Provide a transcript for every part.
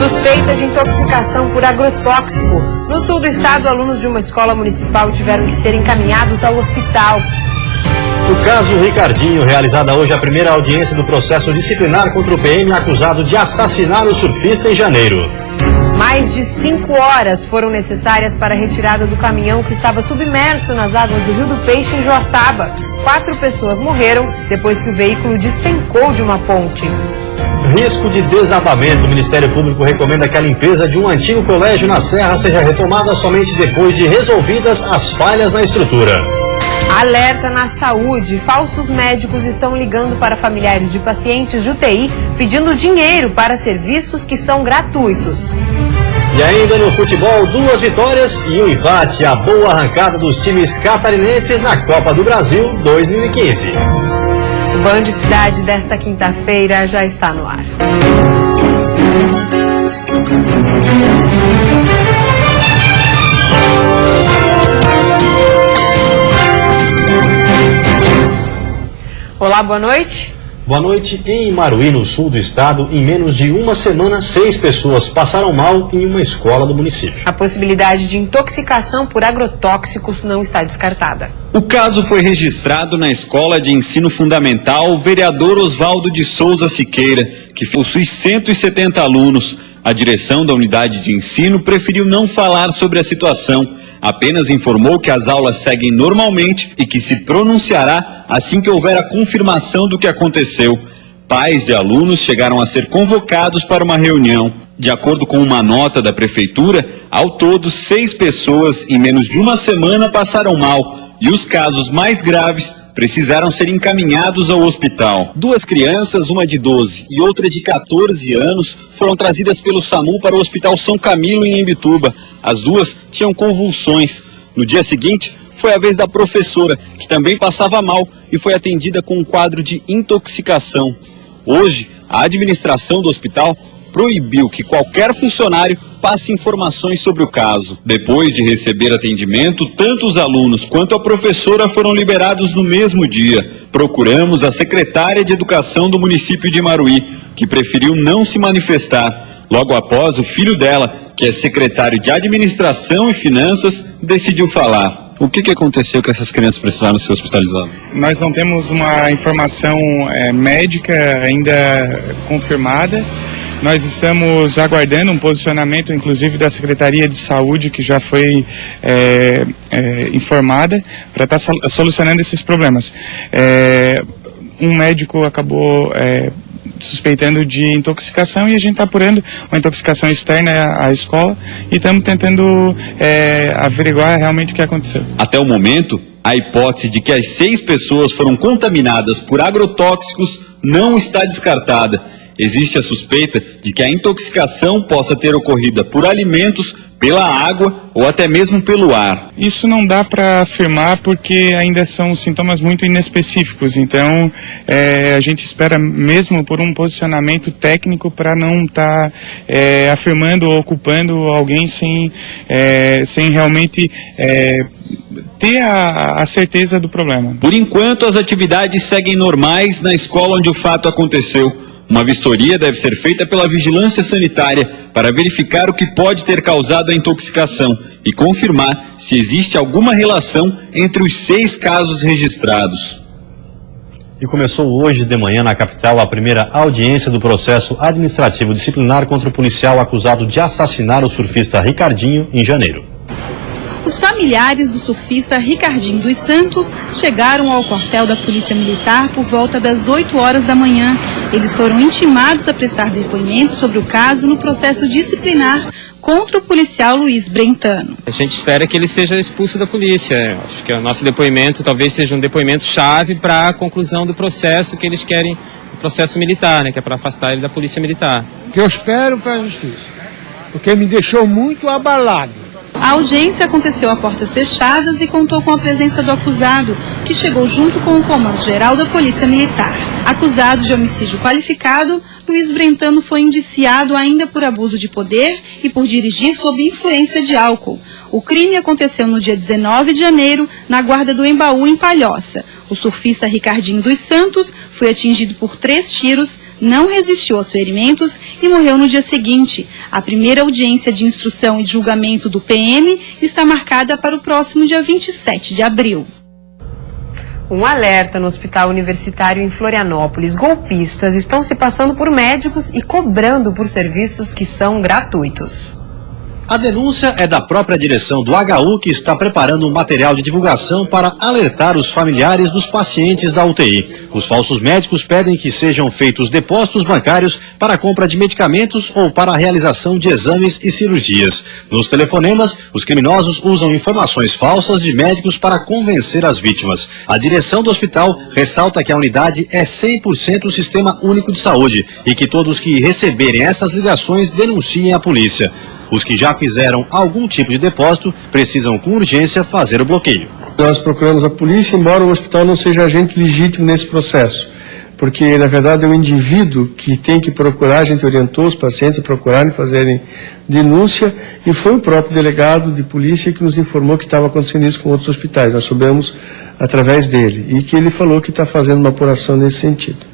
Suspeita de intoxicação por agrotóxico. No sul do estado, alunos de uma escola municipal tiveram que ser encaminhados ao hospital. No caso Ricardinho, realizada hoje a primeira audiência do processo disciplinar contra o PM acusado de assassinar o surfista em janeiro. Mais de 5 horas foram necessárias para a retirada do caminhão que estava submerso nas águas do Rio do Peixe, em Joaçaba. 4 pessoas morreram depois que o veículo despencou de uma ponte. Risco de desabamento. O Ministério Público recomenda que a limpeza de um antigo colégio na Serra seja retomada somente depois de resolvidas as falhas na estrutura. Alerta na saúde. Falsos médicos estão ligando para familiares de pacientes de UTI pedindo dinheiro para serviços que são gratuitos. E ainda no futebol, 2 vitórias e um empate. A boa arrancada dos times catarinenses na Copa do Brasil 2015. O Band Cidade desta quinta-feira já está no ar. Olá, boa noite. Boa noite. Em Imaruí, no sul do estado, em menos de uma semana, 6 pessoas passaram mal em uma escola do município. A possibilidade de intoxicação por agrotóxicos não está descartada. O caso foi registrado na Escola de Ensino Fundamental Vereador Oswaldo de Souza Siqueira, que possui 170 alunos. A direção da unidade de ensino preferiu não falar sobre a situação. Apenas informou que as aulas seguem normalmente e que se pronunciará assim que houver a confirmação do que aconteceu. Pais de alunos chegaram a ser convocados para uma reunião. De acordo com uma nota da prefeitura, ao todo 6 pessoas em menos de uma semana passaram mal e os casos mais graves precisaram ser encaminhados ao hospital. 2 crianças, uma de 12 e outra de 14 anos, foram trazidas pelo SAMU para o Hospital São Camilo, em Imbituba. As 2 tinham convulsões. No dia seguinte, foi a vez da professora, que também passava mal e foi atendida com um quadro de intoxicação. Hoje, a administração do hospital proibiu que qualquer funcionário passe informações sobre o caso. Depois de receber atendimento, tanto os alunos quanto a professora foram liberados no mesmo dia. Procuramos a secretária de Educação do município de Imaruí, que preferiu não se manifestar. Logo após, o filho dela, que é secretário de Administração e Finanças, decidiu falar. O que aconteceu que essas crianças precisaram ser hospitalizadas? Nós não temos uma informação médica ainda confirmada. Nós estamos aguardando um posicionamento, inclusive, da Secretaria de Saúde, que já foi informada, para estar solucionando esses problemas. Um médico acabou suspeitando de intoxicação e a gente está apurando uma intoxicação externa à escola e estamos tentando averiguar realmente o que aconteceu. Até o momento, a hipótese de que as 6 pessoas foram contaminadas por agrotóxicos não está descartada. Existe a suspeita de que a intoxicação possa ter ocorrido por alimentos, pela água ou até mesmo pelo ar. Isso não dá para afirmar porque ainda são sintomas muito inespecíficos, então a gente espera mesmo por um posicionamento técnico para não estar afirmando ou ocupando alguém sem realmente ter a certeza do problema. Por enquanto, as atividades seguem normais na escola onde o fato aconteceu. Uma vistoria deve ser feita pela Vigilância Sanitária para verificar o que pode ter causado a intoxicação e confirmar se existe alguma relação entre os 6 casos registrados. E começou hoje de manhã na capital a primeira audiência do processo administrativo disciplinar contra o policial acusado de assassinar o surfista Ricardinho em janeiro. Os familiares do surfista Ricardinho dos Santos chegaram ao quartel da Polícia Militar por volta das 8 horas da manhã. Eles foram intimados a prestar depoimento sobre o caso no processo disciplinar contra o policial Luiz Brentano. A gente espera que ele seja expulso da polícia. Acho que o nosso depoimento talvez seja um depoimento chave para a conclusão do processo que eles querem, o processo militar, né, que é para afastar ele da Polícia Militar. O que eu espero para a justiça, porque me deixou muito abalado. A audiência aconteceu a portas fechadas e contou com a presença do acusado, que chegou junto com o Comando Geral da Polícia Militar. Acusado de homicídio qualificado, Luiz Brentano foi indiciado ainda por abuso de poder e por dirigir sob influência de álcool. O crime aconteceu no dia 19 de janeiro, na Guarda do Embaú, em Palhoça. O surfista Ricardinho dos Santos foi atingido por 3 tiros, não resistiu aos ferimentos e morreu no dia seguinte. A primeira audiência de instrução e de julgamento do PM está marcada para o próximo dia 27 de abril. Um alerta no Hospital Universitário em Florianópolis. Golpistas estão se passando por médicos e cobrando por serviços que são gratuitos. A denúncia é da própria direção do HU, que está preparando um material de divulgação para alertar os familiares dos pacientes da UTI. Os falsos médicos pedem que sejam feitos depósitos bancários para a compra de medicamentos ou para a realização de exames e cirurgias. Nos telefonemas, os criminosos usam informações falsas de médicos para convencer as vítimas. A direção do hospital ressalta que a unidade é 100% Sistema Único de Saúde e que todos que receberem essas ligações denunciem a polícia. Os que já fizeram algum tipo de depósito precisam com urgência fazer o bloqueio. Nós procuramos a polícia, embora o hospital não seja agente legítimo nesse processo, porque na verdade é o indivíduo que tem que procurar. A gente orientou os pacientes a procurarem, fazerem denúncia, e foi o próprio delegado de polícia que nos informou que estava acontecendo isso com outros hospitais. Nós soubemos através dele, e que ele falou que está fazendo uma apuração nesse sentido.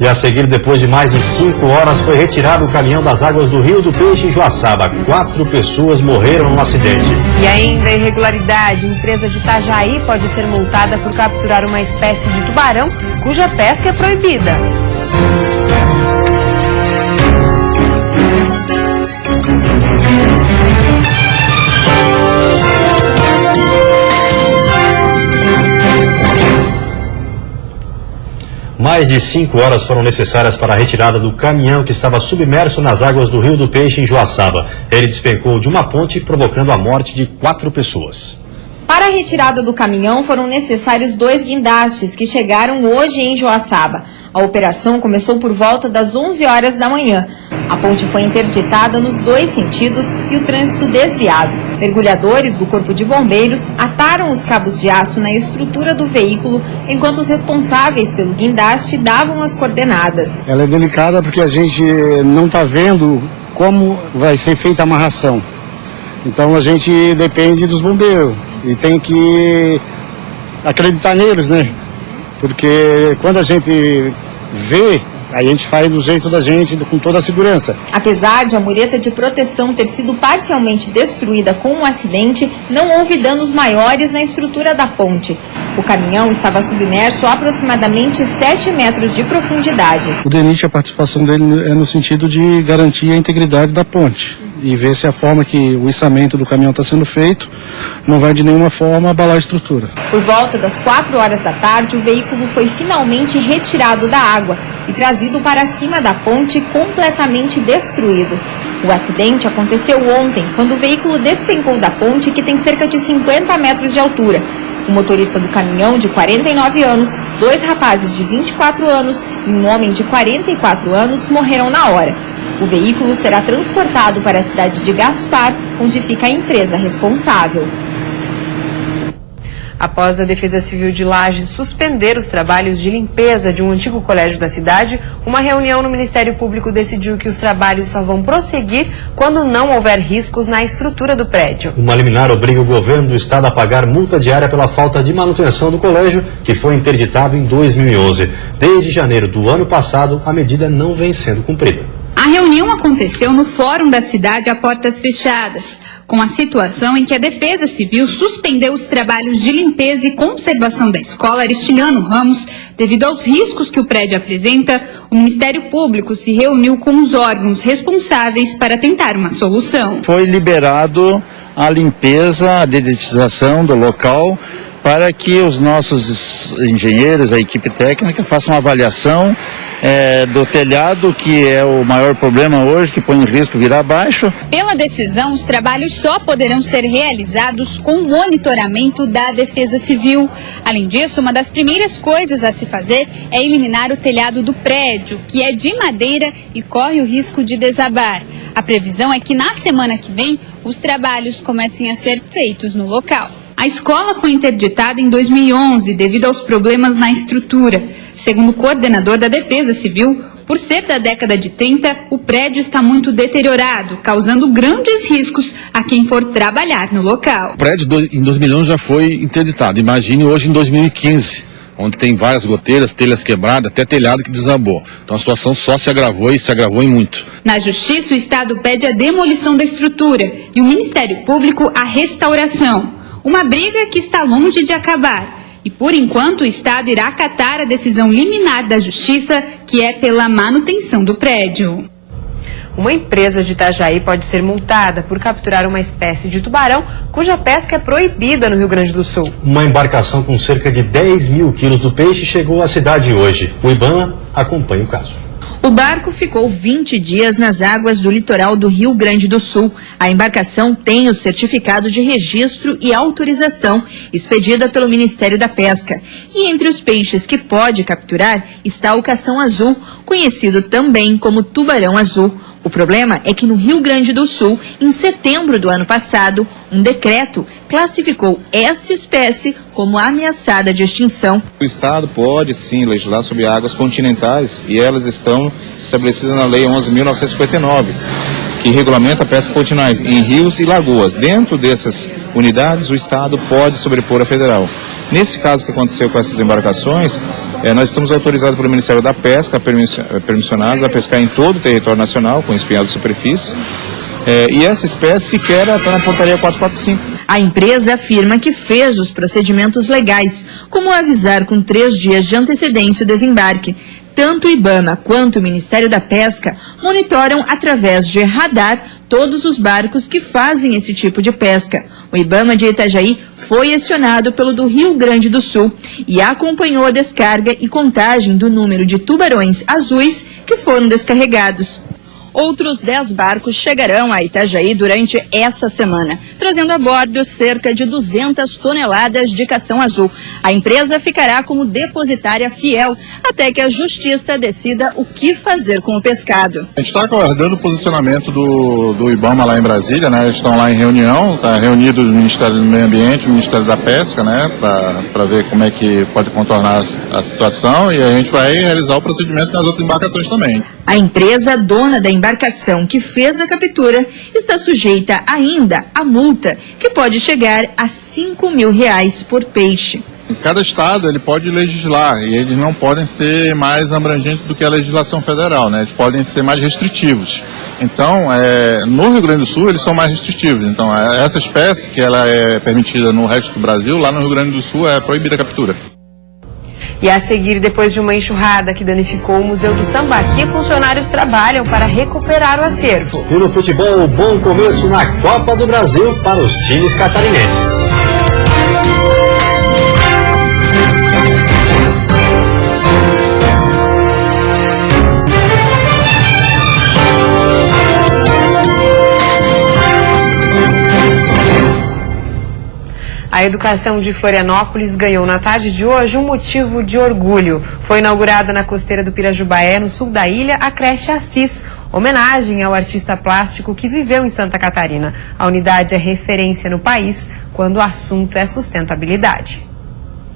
E a seguir, depois de mais de 5 horas, foi retirado o caminhão das águas do Rio do Peixe em Joaçaba. 4 pessoas morreram no acidente. E ainda a irregularidade, empresa de Itajaí pode ser multada por capturar uma espécie de tubarão cuja pesca é proibida. Mais de 5 horas foram necessárias para a retirada do caminhão que estava submerso nas águas do Rio do Peixe em Joaçaba. Ele despencou de uma ponte, provocando a morte de 4 pessoas. Para a retirada do caminhão foram necessários 2 guindastes que chegaram hoje em Joaçaba. A operação começou por volta das 11 horas da manhã. A ponte foi interditada nos 2 sentidos e o trânsito desviado. Mergulhadores do Corpo de Bombeiros ataram os cabos de aço na estrutura do veículo, enquanto os responsáveis pelo guindaste davam as coordenadas. Ela é delicada porque a gente não está vendo como vai ser feita a amarração. Então a gente depende dos bombeiros e tem que acreditar neles, né? Porque quando a gente vê, aí a gente faz do jeito da gente, com toda a segurança. Apesar de a mureta de proteção ter sido parcialmente destruída com um acidente, não houve danos maiores na estrutura da ponte. O caminhão estava submerso a aproximadamente 7 metros de profundidade. O DENIT, a participação dele é no sentido de garantir a integridade da ponte e ver se a forma que o içamento do caminhão está sendo feito não vai de nenhuma forma abalar a estrutura. Por volta das 4 horas da tarde, o veículo foi finalmente retirado da água e trazido para cima da ponte, completamente destruído. O acidente aconteceu ontem, quando o veículo despencou da ponte, que tem cerca de 50 metros de altura. O motorista do caminhão, de 49 anos, 2 rapazes de 24 anos e um homem de 44 anos morreram na hora. O veículo será transportado para a cidade de Gaspar, onde fica a empresa responsável. Após a Defesa Civil de Lages suspender os trabalhos de limpeza de um antigo colégio da cidade, uma reunião no Ministério Público decidiu que os trabalhos só vão prosseguir quando não houver riscos na estrutura do prédio. Uma liminar obriga o governo do estado a pagar multa diária pela falta de manutenção do colégio, que foi interditado em 2011. Desde janeiro do ano passado, a medida não vem sendo cumprida. A reunião aconteceu no Fórum da Cidade a portas fechadas, com a situação em que a Defesa Civil suspendeu os trabalhos de limpeza e conservação da escola Aristiliano Ramos. Devido aos riscos que o prédio apresenta, o Ministério Público se reuniu com os órgãos responsáveis para tentar uma solução. Foi liberado a limpeza, a dedetização do local, para que os nossos engenheiros, a equipe técnica, façam uma avaliação do telhado, que é o maior problema hoje, que põe em risco virar abaixo. Pela decisão, os trabalhos só poderão ser realizados com monitoramento da Defesa Civil. Além disso, uma das primeiras coisas a se fazer é eliminar o telhado do prédio, que é de madeira e corre o risco de desabar. A previsão é que na semana que vem, os trabalhos comecem a ser feitos no local. A escola foi interditada em 2011 devido aos problemas na estrutura. Segundo o coordenador da Defesa Civil, por ser da década de 30, o prédio está muito deteriorado, causando grandes riscos a quem for trabalhar no local. O prédio em 2011 já foi interditado. Imagine hoje em 2015, onde tem várias goteiras, telhas quebradas, até telhado que desabou. Então a situação só se agravou e se agravou em muito. Na Justiça, o Estado pede a demolição da estrutura e o Ministério Público a restauração. Uma briga que está longe de acabar. E, por enquanto, o Estado irá acatar a decisão liminar da Justiça, que é pela manutenção do prédio. Uma empresa de Itajaí pode ser multada por capturar uma espécie de tubarão cuja pesca é proibida no Rio Grande do Sul. Uma embarcação com cerca de 10 mil quilos do peixe chegou à cidade hoje. O IBAMA acompanha o caso. O barco ficou 20 dias nas águas do litoral do Rio Grande do Sul. A embarcação tem o certificado de registro e autorização expedida pelo Ministério da Pesca. E entre os peixes que pode capturar está o cação azul, conhecido também como tubarão azul. O problema é que no Rio Grande do Sul, em setembro do ano passado, um decreto classificou esta espécie como ameaçada de extinção. O Estado pode sim legislar sobre águas continentais e elas estão estabelecidas na Lei 11.959, que regulamenta a pesca continental em rios e lagoas. Dentro dessas unidades, o Estado pode sobrepor a federal. Nesse caso que aconteceu com essas embarcações, nós estamos autorizados pelo Ministério da Pesca, permissionados a pescar em todo o território nacional, com espinhal de superfície, e essa espécie sequer está na portaria 445. A empresa afirma que fez os procedimentos legais, como avisar com 3 dias de antecedência o desembarque. Tanto o IBAMA quanto o Ministério da Pesca monitoram através de radar todos os barcos que fazem esse tipo de pesca. O IBAMA de Itajaí foi acionado pelo do Rio Grande do Sul e acompanhou a descarga e contagem do número de tubarões azuis que foram descarregados. Outros 10 barcos chegarão a Itajaí durante essa semana, trazendo a bordo cerca de 200 toneladas de cação azul. A empresa ficará como depositária fiel até que a Justiça decida o que fazer com o pescado. A gente está aguardando o posicionamento do IBAMA lá em Brasília, né? Eles estão lá em reunião, está reunido o Ministério do Meio Ambiente, o Ministério da Pesca, né? Para ver como é que pode contornar a situação, e a gente vai realizar o procedimento nas outras embarcações também. A empresa dona da embarcação que fez a captura está sujeita ainda a multa, que pode chegar a R$5 mil por peixe. Cada estado ele pode legislar e eles não podem ser mais abrangentes do que a legislação federal, né? Eles podem ser mais restritivos. Então, no Rio Grande do Sul eles são mais restritivos. Então, essa espécie que ela é permitida no resto do Brasil, lá no Rio Grande do Sul é proibida a captura. E a seguir, depois de uma enxurrada que danificou o Museu do Sambaqui, funcionários trabalham para recuperar o acervo. E no futebol, bom começo na Copa do Brasil para os times catarinenses. A educação de Florianópolis ganhou na tarde de hoje um motivo de orgulho. Foi inaugurada na costeira do Pirajubaé, no sul da ilha, a creche Assis, homenagem ao artista plástico que viveu em Santa Catarina. A unidade é referência no país quando o assunto é sustentabilidade.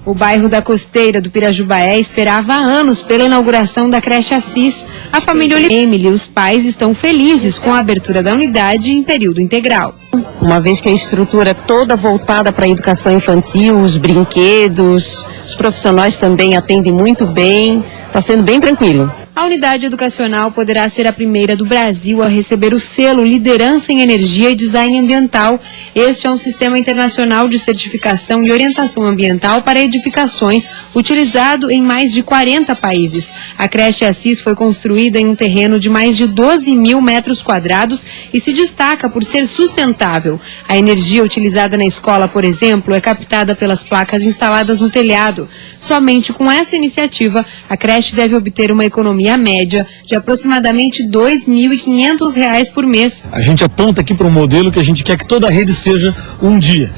O bairro da costeira do Pirajubaé esperava há anos pela inauguração da creche Assis. A família Emily e os pais estão felizes com a abertura da unidade em período integral. Uma vez que a estrutura é toda voltada para a educação infantil, os brinquedos, os profissionais também atendem muito bem, está sendo bem tranquilo. A unidade educacional poderá ser a primeira do Brasil a receber o selo Liderança em Energia e Design Ambiental. Este é um sistema internacional de certificação e orientação ambiental para edificações, utilizado em mais de 40 países. A creche Assis foi construída em um terreno de mais de 12 mil metros quadrados e se destaca por ser sustentável. A energia utilizada na escola, por exemplo, é captada pelas placas instaladas no telhado. Somente com essa iniciativa, a creche deve obter uma economia média de aproximadamente R$ 2.500 por mês. A gente aponta aqui para um modelo que a gente quer que toda a rede seja um dia,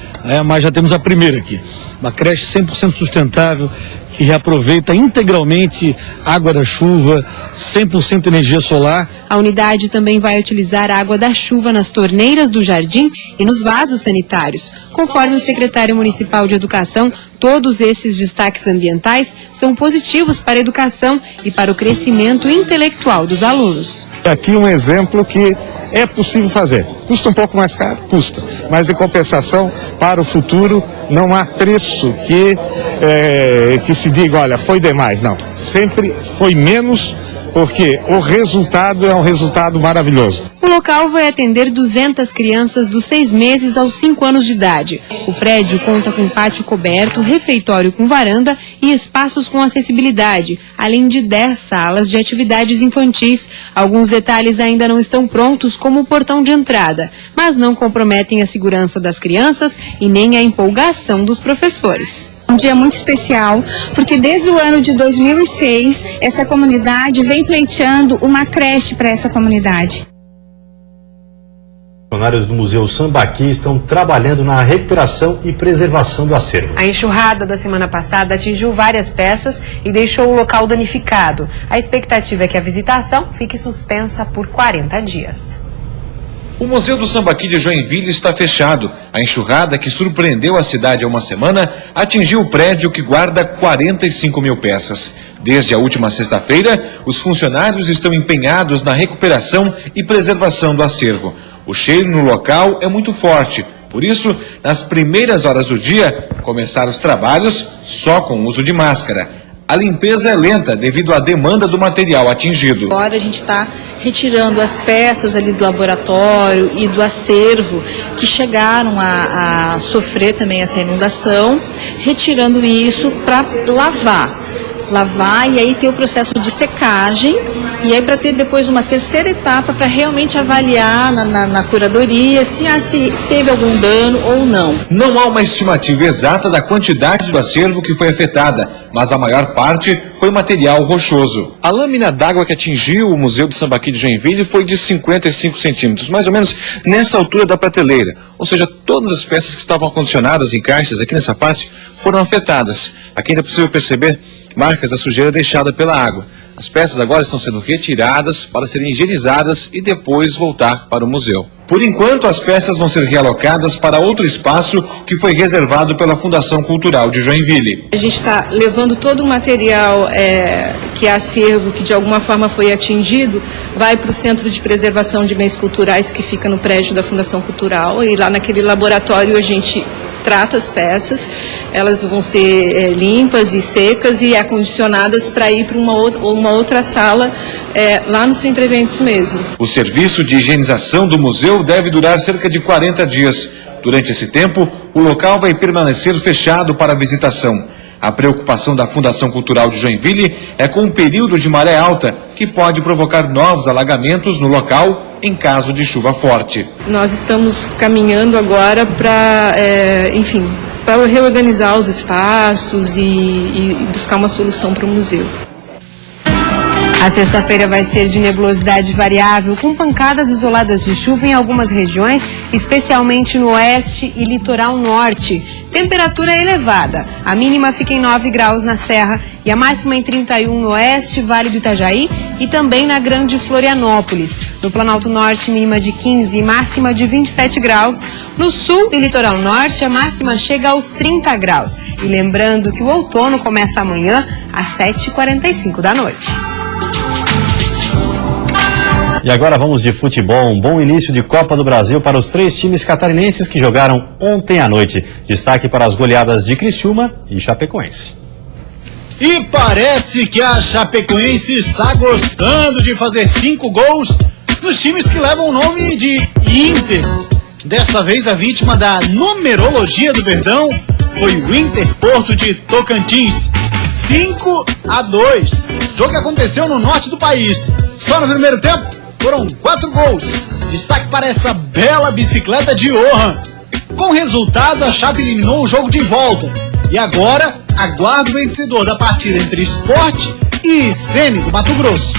mas já temos a primeira aqui. Uma creche 100% sustentável, que reaproveita integralmente água da chuva, 100% energia solar. A unidade também vai utilizar a água da chuva nas torneiras do jardim e nos vasos sanitários. Conforme o secretário municipal de Educação, todos esses destaques ambientais são positivos para a educação e para o crescimento intelectual dos alunos. Aqui um exemplo que é possível fazer. Custa um pouco mais caro? Custa. Mas em compensação, para o futuro, não há preço que se diga, olha, foi demais. Não. Sempre foi menos, porque o resultado é um resultado maravilhoso. O local vai atender 200 crianças dos 6 meses aos 5 anos de idade. O prédio conta com pátio coberto, refeitório com varanda e espaços com acessibilidade, além de 10 salas de atividades infantis. Alguns detalhes ainda não estão prontos, como o portão de entrada, mas não comprometem a segurança das crianças e nem a empolgação dos professores. Um dia muito especial, porque desde o ano de 2006, essa comunidade vem pleiteando uma creche para essa comunidade. Funcionários do Museu Sambaqui estão trabalhando na recuperação e preservação do acervo. A enxurrada da semana passada atingiu várias peças e deixou o local danificado. A expectativa é que a visitação fique suspensa por 40 dias. O Museu do Sambaqui de Joinville está fechado. A enxurrada que surpreendeu a cidade há uma semana atingiu o prédio que guarda 45 mil peças. Desde a última sexta-feira, os funcionários estão empenhados na recuperação e preservação do acervo. O cheiro no local é muito forte. Por isso, nas primeiras horas do dia, começaram os trabalhos só com o uso de máscara. A limpeza é lenta devido à demanda do material atingido. Agora a gente está retirando as peças ali do laboratório e do acervo que chegaram a sofrer também essa inundação, retirando isso para lavar e aí ter o processo de secagem e aí para ter depois uma terceira etapa para realmente avaliar na curadoria se teve algum dano ou não. Não há uma estimativa exata da quantidade do acervo que foi afetada, mas a maior parte foi material rochoso. A lâmina d'água que atingiu o Museu do Sambaqui de Joinville foi de 55 centímetros, mais ou menos nessa altura da prateleira. Ou seja, todas as peças que estavam acondicionadas em caixas aqui nessa parte foram afetadas. Aqui ainda é possível perceber marcas da sujeira deixada pela água. As peças agora estão sendo retiradas para serem higienizadas e depois voltar para o museu. Por enquanto, as peças vão ser realocadas para outro espaço que foi reservado pela Fundação Cultural de Joinville. A gente está levando todo o material que é acervo, que de alguma forma foi atingido, vai para o Centro de Preservação de Bens Culturais, que fica no prédio da Fundação Cultural, e lá naquele laboratório a gente trata as peças, elas vão ser limpas e secas e acondicionadas para ir para uma outra sala lá no Centro Eventos mesmo. O serviço de higienização do museu deve durar cerca de 40 dias. Durante esse tempo, o local vai permanecer fechado para visitação. A preocupação da Fundação Cultural de Joinville é com o período de maré alta, que pode provocar novos alagamentos no local em caso de chuva forte. Nós estamos caminhando agora para reorganizar os espaços e buscar uma solução para o museu. A sexta-feira vai ser de nebulosidade variável, com pancadas isoladas de chuva em algumas regiões, especialmente no oeste e litoral norte. Temperatura elevada. A mínima fica em 9 graus na Serra e a máxima em 31 no oeste, Vale do Itajaí e também na Grande Florianópolis. No Planalto Norte, mínima de 15 e máxima de 27 graus. No sul e litoral norte, a máxima chega aos 30 graus. E lembrando que o outono começa amanhã às 7h45 da noite. E agora vamos de futebol. Um bom início de Copa do Brasil para os 3 times catarinenses que jogaram ontem à noite. Destaque para as goleadas de Criciúma e Chapecoense. E parece que a Chapecoense está gostando de fazer 5 gols nos times que levam o nome de Inter. Desta vez a vítima da numerologia do Verdão foi o Inter Porto de Tocantins. 5-2. Jogo que aconteceu no norte do país. Só no primeiro tempo foram 4 gols. Destaque para essa bela bicicleta de Johan. Com o resultado, a Chape eliminou o jogo de volta. E agora, aguarda o vencedor da partida entre Sport e Sene do Mato Grosso.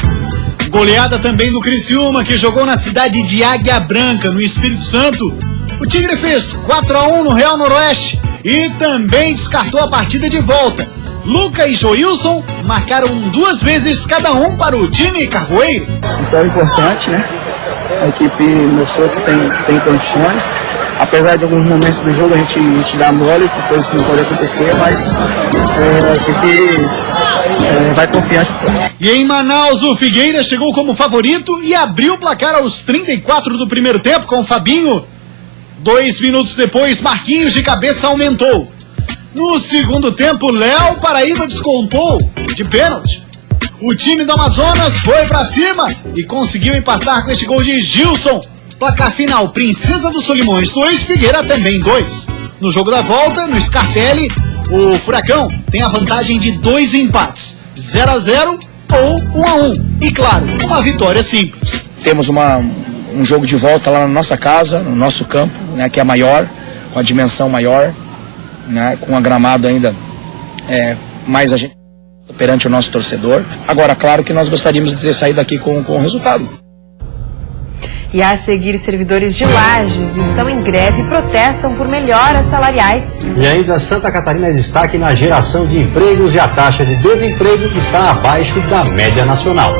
Goleada também do Criciúma, que jogou na cidade de Águia Branca, no Espírito Santo. O Tigre fez 4-1 no Real Noroeste e também descartou a partida de volta. Luca e Joilson marcaram 2 vezes cada um para o time carvoeiro. Então é importante, né? A equipe mostrou que tem condições. Apesar de alguns momentos do jogo a gente dá mole, que coisa que não pode acontecer, mas a equipe vai confiante. E em Manaus, o Figueira chegou como favorito e abriu o placar aos 34 do primeiro tempo com o Fabinho. 2 minutos depois, Marquinhos de cabeça aumentou. No segundo tempo, Léo Paraíba descontou de pênalti. O time do Amazonas foi pra cima e conseguiu empatar com este gol de Gilson. Placar final, Princesa dos Solimões 2, Figueira também 2. No jogo da volta, no Scarpelli, o Furacão tem a vantagem de 2 empates, 0-0 ou 1-1. E claro, uma vitória simples. Temos um jogo de volta lá na nossa casa, no nosso campo, né, que é maior, com a dimensão maior, né, com a gramado ainda mais a gente perante o nosso torcedor. Agora, claro que nós gostaríamos de ter saído aqui com o resultado. E a seguir, servidores de Lages estão em greve e protestam por melhoras salariais. E ainda Santa Catarina é destaque na geração de empregos e a taxa de desemprego está abaixo da média nacional.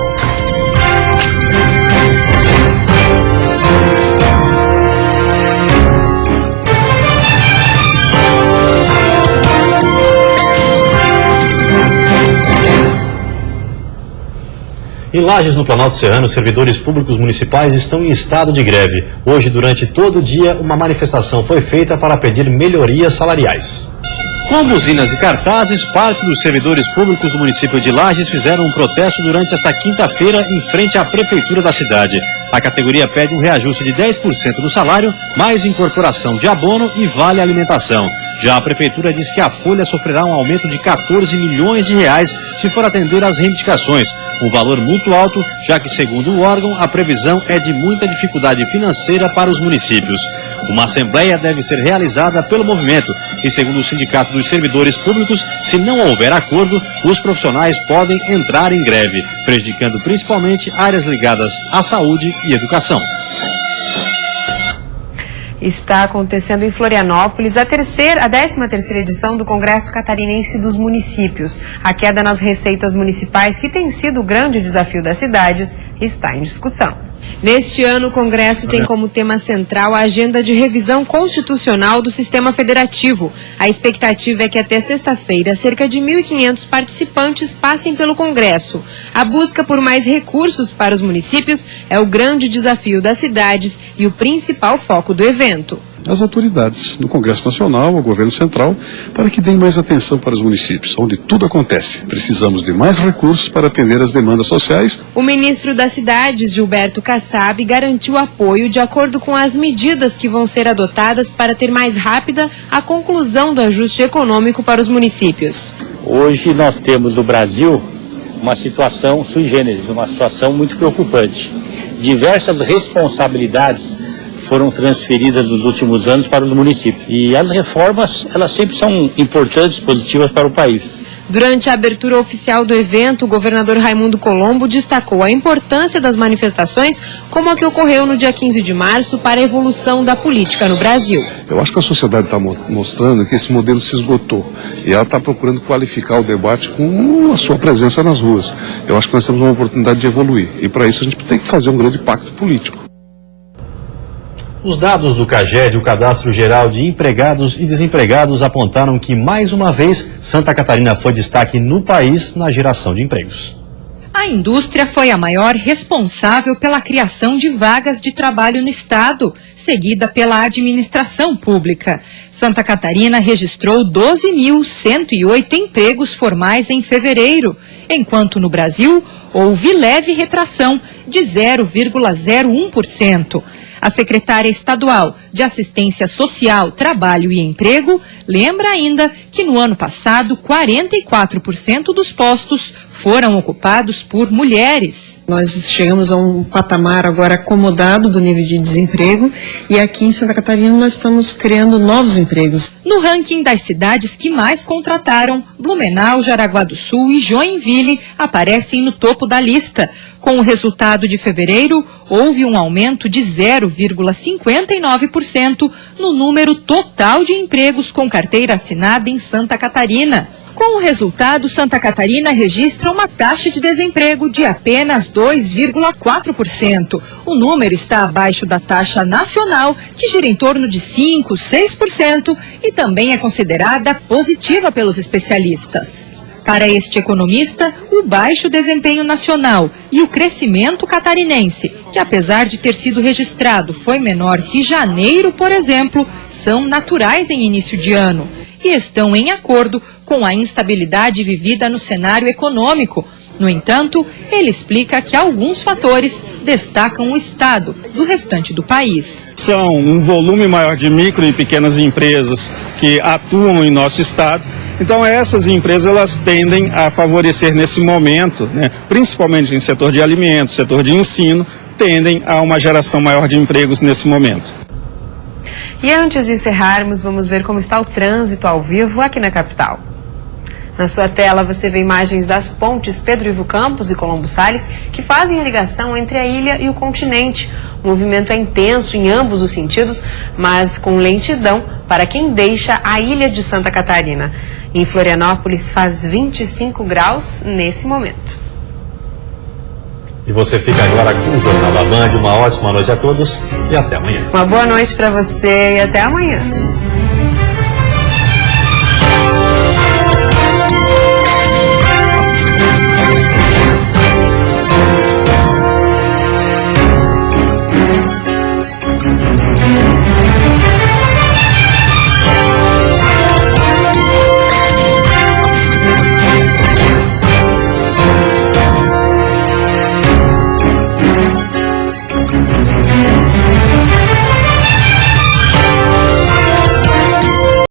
Em Lages, no Planalto Serrano, servidores públicos municipais estão em estado de greve. Hoje, durante todo o dia, uma manifestação foi feita para pedir melhorias salariais. Com buzinas e cartazes, parte dos servidores públicos do município de Lages fizeram um protesto durante essa quinta-feira em frente à prefeitura da cidade. A categoria pede um reajuste de 10% do salário, mais incorporação de abono e vale alimentação. Já a prefeitura diz que a folha sofrerá um aumento de 14 milhões de reais se for atender às reivindicações, um valor muito alto, já que, segundo o órgão, a previsão é de muita dificuldade financeira para os municípios. Uma assembleia deve ser realizada pelo movimento e, segundo o Sindicato dos Servidores Públicos, se não houver acordo, os profissionais podem entrar em greve, prejudicando principalmente áreas ligadas à saúde e educação. Está acontecendo em Florianópolis a 13ª edição do Congresso Catarinense dos Municípios. A queda nas receitas municipais, que tem sido o grande desafio das cidades, está em discussão. Neste ano, o Congresso tem como tema central a agenda de revisão constitucional do sistema federativo. A expectativa é que até sexta-feira, cerca de 1.500 participantes passem pelo Congresso. A busca por mais recursos para os municípios é o grande desafio das cidades e o principal foco do evento. As autoridades do Congresso Nacional, o governo central, para que deem mais atenção para os municípios, onde tudo acontece. Precisamos de mais recursos para atender as demandas sociais. O ministro das Cidades, Gilberto Kassab, garantiu apoio de acordo com as medidas que vão ser adotadas para ter mais rápida a conclusão do ajuste econômico para os municípios. Hoje nós temos no Brasil uma situação sui generis, uma situação muito preocupante. Diversas responsabilidades foram transferidas nos últimos anos para os municípios. E as reformas, elas sempre são importantes, positivas para o país. Durante a abertura oficial do evento, o governador Raimundo Colombo destacou a importância das manifestações, como a que ocorreu no dia 15 de março, para a evolução da política no Brasil. Eu acho que a sociedade está mostrando que esse modelo se esgotou. E ela está procurando qualificar o debate com a sua presença nas ruas. Eu acho que nós temos uma oportunidade de evoluir. E para isso a gente tem que fazer um grande pacto político. Os dados do CAGED, o Cadastro Geral de Empregados e Desempregados, apontaram que, mais uma vez, Santa Catarina foi destaque no país na geração de empregos. A indústria foi a maior responsável pela criação de vagas de trabalho no estado, seguida pela administração pública. Santa Catarina registrou 12.108 empregos formais em fevereiro, enquanto no Brasil houve leve retração de 0,01%. A secretária estadual de Assistência Social, Trabalho e Emprego lembra ainda que no ano passado 44% dos postos foram ocupados por mulheres. Nós chegamos a um patamar agora acomodado do nível de desemprego e aqui em Santa Catarina nós estamos criando novos empregos. No ranking das cidades que mais contrataram, Blumenau, Jaraguá do Sul e Joinville aparecem no topo da lista. Com o resultado de fevereiro, houve um aumento de 0,59% no número total de empregos com carteira assinada em Santa Catarina. Com o resultado, Santa Catarina registra uma taxa de desemprego de apenas 2,4%. O número está abaixo da taxa nacional, que gira em torno de 5%, 6%, e também é considerada positiva pelos especialistas. Para este economista, o baixo desempenho nacional e o crescimento catarinense, que apesar de ter sido registrado foi menor que janeiro, por exemplo, são naturais em início de ano e estão em acordo com a instabilidade vivida no cenário econômico. No entanto, ele explica que alguns fatores destacam o estado do restante do país. São um volume maior de micro e pequenas empresas que atuam em nosso estado. Então essas empresas elas tendem a favorecer nesse momento, né, principalmente em setor de alimentos, setor de ensino, tendem a uma geração maior de empregos nesse momento. E antes de encerrarmos, vamos ver como está o trânsito ao vivo aqui na capital. Na sua tela você vê imagens das pontes Pedro Ivo Campos e Colombo Salles, que fazem a ligação entre a ilha e o continente. O movimento é intenso em ambos os sentidos, mas com lentidão para quem deixa a ilha de Santa Catarina. Em Florianópolis faz 25 graus nesse momento. E você fica agora com o Jornal da Band. Uma ótima noite a todos e até amanhã. Uma boa noite para você e até amanhã.